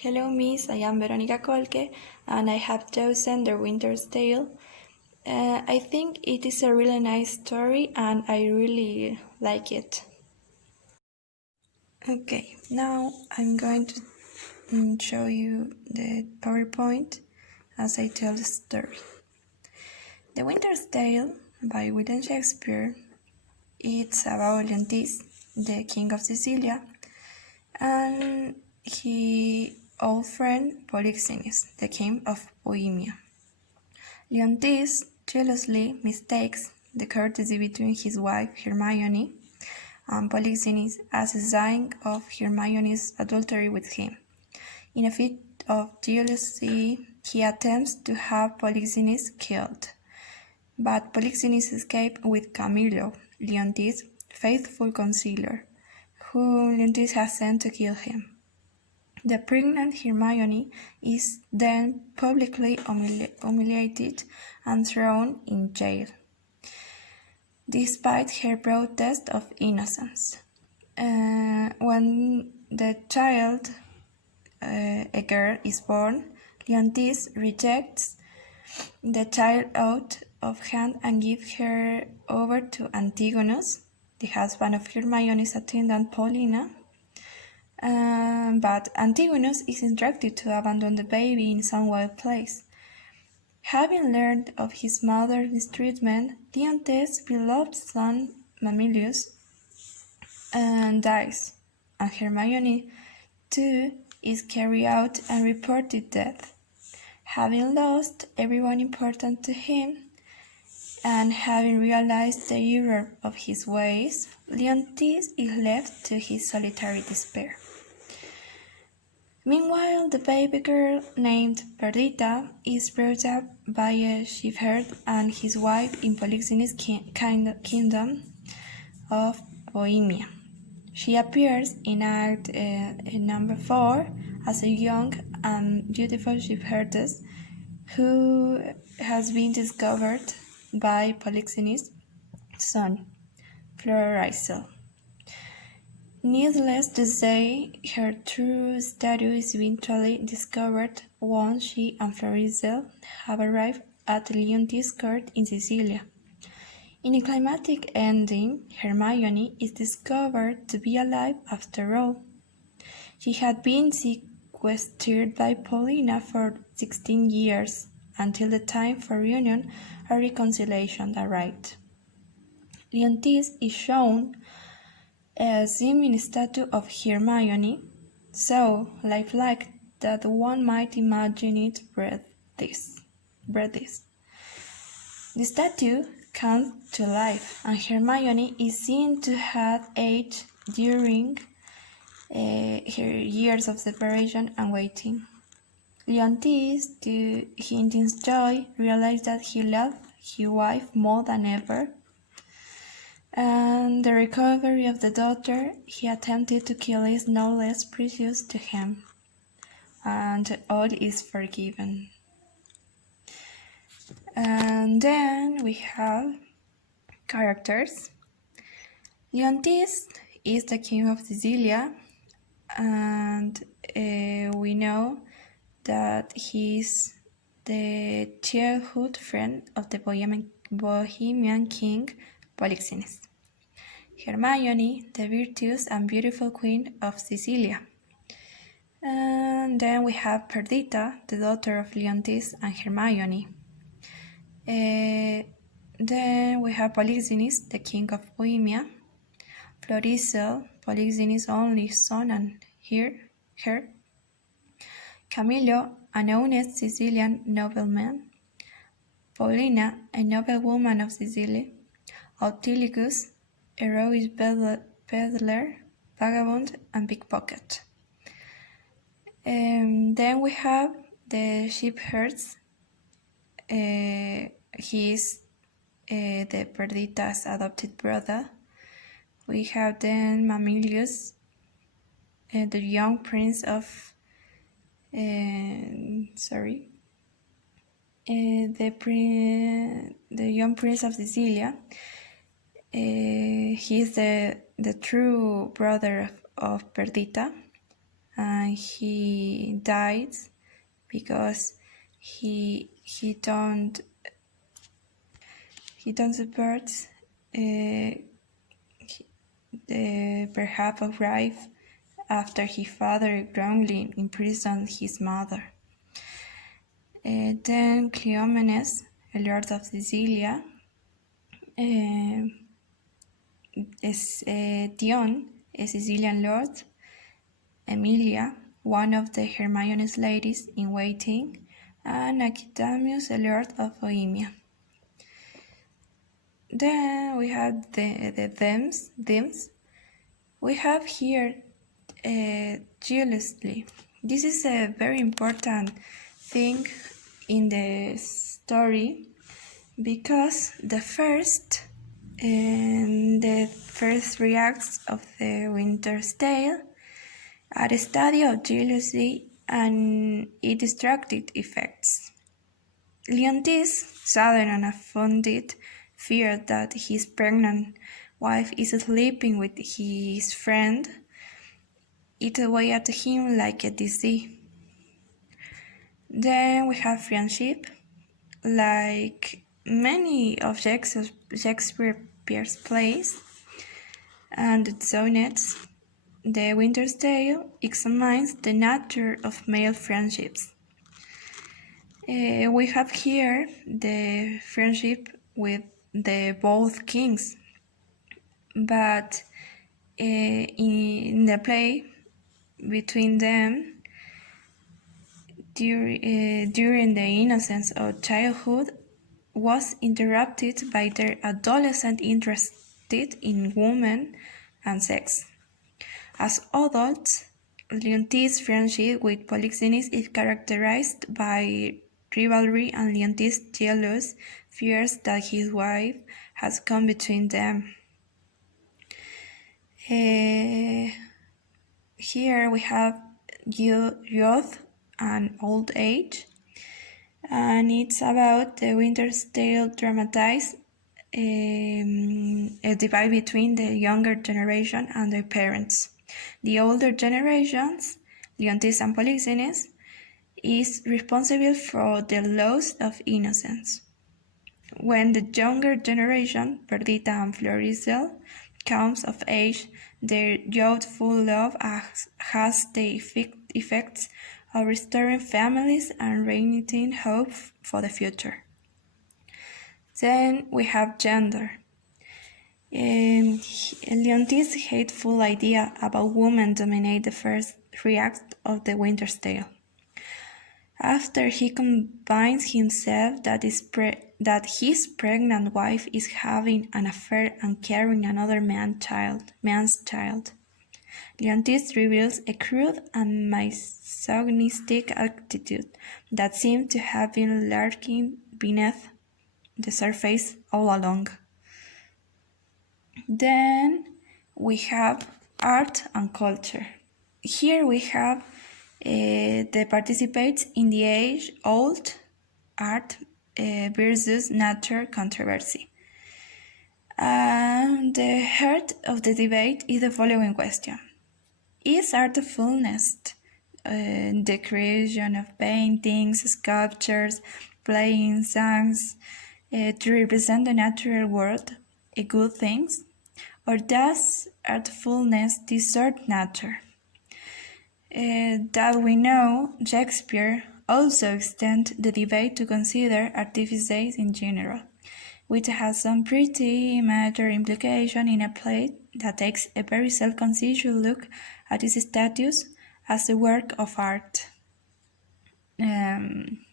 Hello, Miss. I am Veronica Kolke, and I have chosen The Winter's Tale. I think it is a really nice story, and I really like it. Okay, now I'm going to show you the PowerPoint as I tell the story. The Winter's Tale by William Shakespeare. It's about Leontes, the king of Sicilia, and his old friend Polixenes, the king of Bohemia. Leontes jealously mistakes the courtesy between his wife Hermione and Polixenes as a sign of Hermione's adultery with him. In a fit of jealousy, he attempts to have Polixenes killed, but Polixenes escapes with Camillo, Leontes' faithful concealer, who Leontes has sent to kill him. The pregnant Hermione is then publicly humiliated and thrown in jail, despite her protest of innocence. When the child, a girl, is born, Leontes rejects the child out of hand and gives her over to Antigonus, the husband of Hermione's attendant Paulina. But Antigonus is instructed to abandon the baby in some wild place. Having learned of his mother's mistreatment, Leontes' beloved son Mamilius dies, and Hermione too is carried out and reported dead. Having lost everyone important to him, and having realized the error of his ways, Leontes is left to his solitary despair. Meanwhile, the baby girl named Perdita is brought up by a shepherd and his wife in Polixenes' kingdom of Bohemia. She appears in Act number 4 as a young and beautiful shepherdess who has been discovered by Polixenes' son, Florizel. Needless to say, her true status is eventually discovered once she and Florizel have arrived at Leontes' court in Sicilia. In a climactic ending, Hermione is discovered to be alive after all. She had been sequestered by Paulina for 16 years, until the time for reunion or reconciliation arrived. Leontes is shown a seeming statue of Hermione, so lifelike that one might imagine it breathes. The statue comes to life, and Hermione is seen to have aged during her years of separation and waiting. Leontes, to his joy, realized that he loved his wife more than ever, and the recovery of the daughter he attempted to kill is no less precious to him, and all is forgiven. And then we have characters. Leontes is the king of Sicilia, and we know that he's the childhood friend of the Bohemian king Polixenes. Hermione, the virtuous and beautiful queen of Sicilia. And then we have Perdita, the daughter of Leontes and Hermione. Then we have Polixenes, the king of Bohemia. Florizel, Polixenes' only son and her. Camillo, an honest Sicilian nobleman. Paulina, a noble woman of Sicily. Autilicus, a heroic peddler, vagabond, and pickpocket. Then we have the shepherds. He is the Perdita's adopted brother. We have then Mamilius, the young prince of the young prince of Sicilia. He is the true brother of Perdita, and died because he don't support the perhaps of life after his father wrongly imprisoned his mother. Then Cleomenes, a lord of Sicilia, Dion, a Sicilian lord, Emilia, one of the Hermione's ladies in waiting, and Aquitanius, a lord of Bohemia. Then we have the themes. We have here jealously. This is a very important thing in the story because the first reacts of the Winter's Tale are a study of jealousy and its destructive effects. Leontes, sudden and unfounded, feared that his pregnant wife is sleeping with his friend, eat away at him like a disease. Then we have friendship. Like many of Shakespeare's plays and sonnets, The Winter's Tale examines the nature of male friendships. We have here the friendship with the both kings, but in the play between them during the innocence of childhood was interrupted by their adolescent interest in women and sex. As adults, Leontes' friendship with Polixenes is characterized by rivalry, and Leontes' jealous fears that his wife has come between them. Here we have youth and old age, and it's about the Winter's Tale dramatized a divide between the younger generation and their parents. The older generations, Leontes and Polixenes, is responsible for the loss of innocence. When the younger generation, Perdita and Florizel, comes of age, their youthful love has the effects of restoring families and reigniting hope for the future. Then we have gender. Leontes' hateful idea about women dominate the first act of the Winter's Tale. After he convinces himself that his pregnant wife is having an affair and carrying another man's child, Leontes reveals a crude and misogynistic attitude that seems to have been lurking beneath the surface all along. Then we have art and culture. Here we have the participants in the age-old art versus nature controversy. And the heart of the debate is the following question. Is artfulness, the creation of paintings, sculptures, playing songs, to represent the natural world, a good thing? Or does artfulness distort nature? That we know, Shakespeare also extends the debate to consider artifices in general, which has some pretty major implication in a play that takes a very self-conscious look at its status as a work of art. Then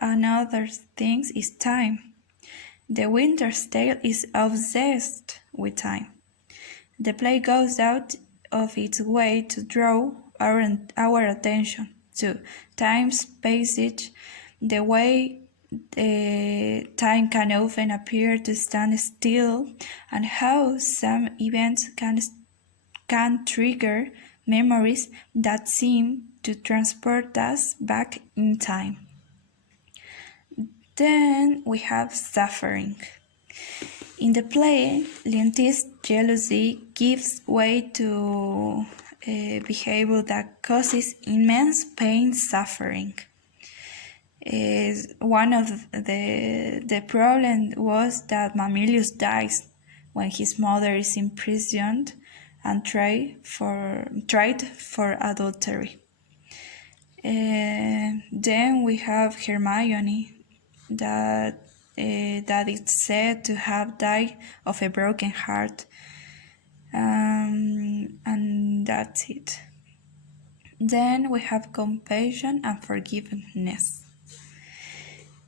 another thing is time. The Winter's Tale is obsessed with time. The play goes out of its way to draw our attention to time's passage, the way time can often appear to stand still, and how some events can trigger memories that seem to transport us back in time. Then we have suffering. In the play, Leontes' jealousy gives way to behavior that causes immense pain, suffering. One of the problem was that Mamilius dies when his mother is imprisoned and tried for adultery. Then we have Hermione, that is said to have died of a broken heart, and that's it. Then we have compassion and forgiveness.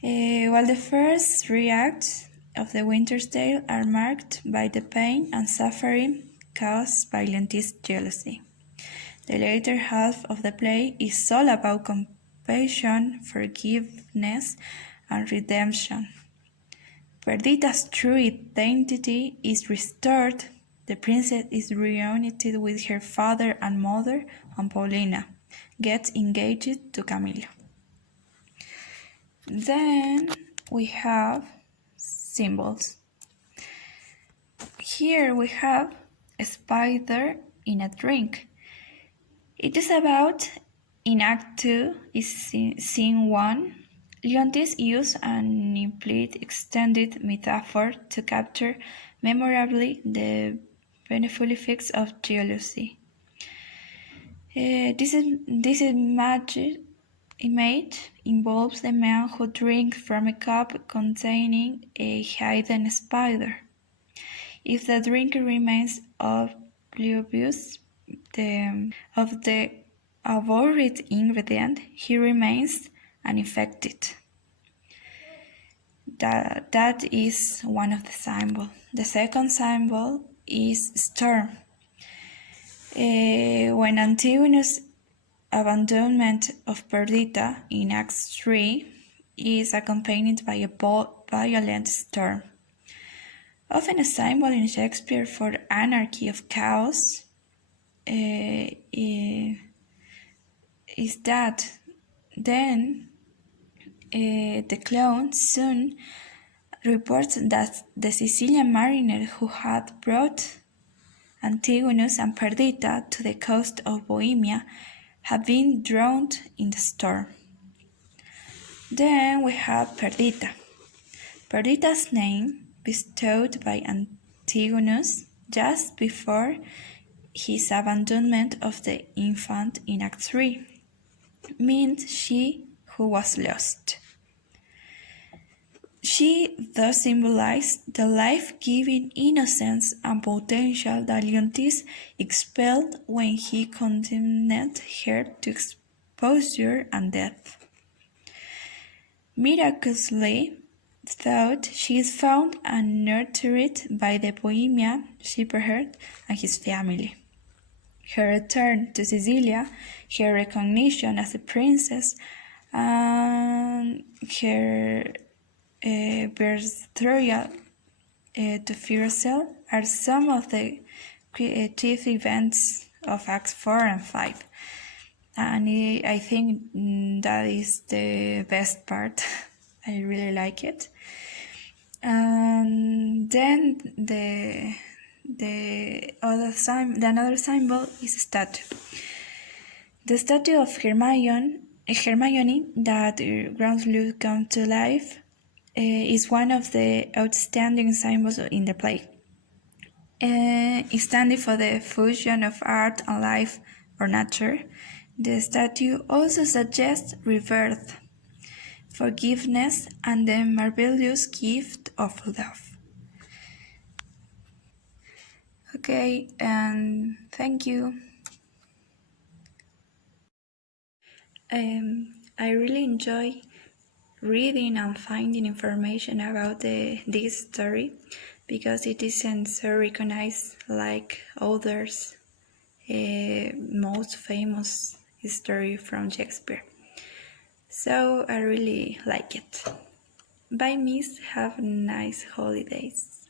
While the first three acts of the Winter's Tale are marked by the pain and suffering caused by Leontine's jealousy, the later half of the play is all about compassion, forgiveness, and redemption. Perdita's true identity is restored. The princess is reunited with her father and mother, and Paulina gets engaged to Camillo. Then we have symbols. Here we have a spider in a drink. It is about, in Act 2, is Scene 1, Leontes used an implied extended metaphor to capture memorably the painful effects of jealousy. This image involves a man who drinks from a cup containing a hidden spider. If the drink remains oblivious of the abhorred ingredient, he remains unaffected. That is one of the symbols. The second symbol is storm. When Antigonus' abandonment of Perdita in Act 3 is accompanied by a violent storm. Often a symbol in Shakespeare for anarchy of chaos is that. Then the clown soon reports that the Sicilian mariner who had brought Antigonus and Perdita to the coast of Bohemia had been drowned in the storm. Then we have Perdita. Perdita's name, bestowed by Antigonus just before his abandonment of the infant in Act 3, means she who was lost. She thus symbolized the life-giving innocence and potential that Leontes expelled when he condemned her to exposure and death. Miraculously, thought she is found and nurtured by the Bohemian shepherd and his family. Her return to Sicilia, her recognition as a princess, and her betrothal to Fircel are some of the chief events of Acts 4 and 5. And I think that is the best part. I really like it. And then another symbol is a statue. The statue of Hermione that gradually comes to life is one of the outstanding symbols in the play. Standing for the fusion of art and life or nature, the statue also suggests rebirth, forgiveness, and the marvelous gift of love. Okay, and thank you. I really enjoy reading and finding information about this story because it isn't so recognized like others most famous story from Shakespeare. So I really like it. Bye, miss. Have nice holidays.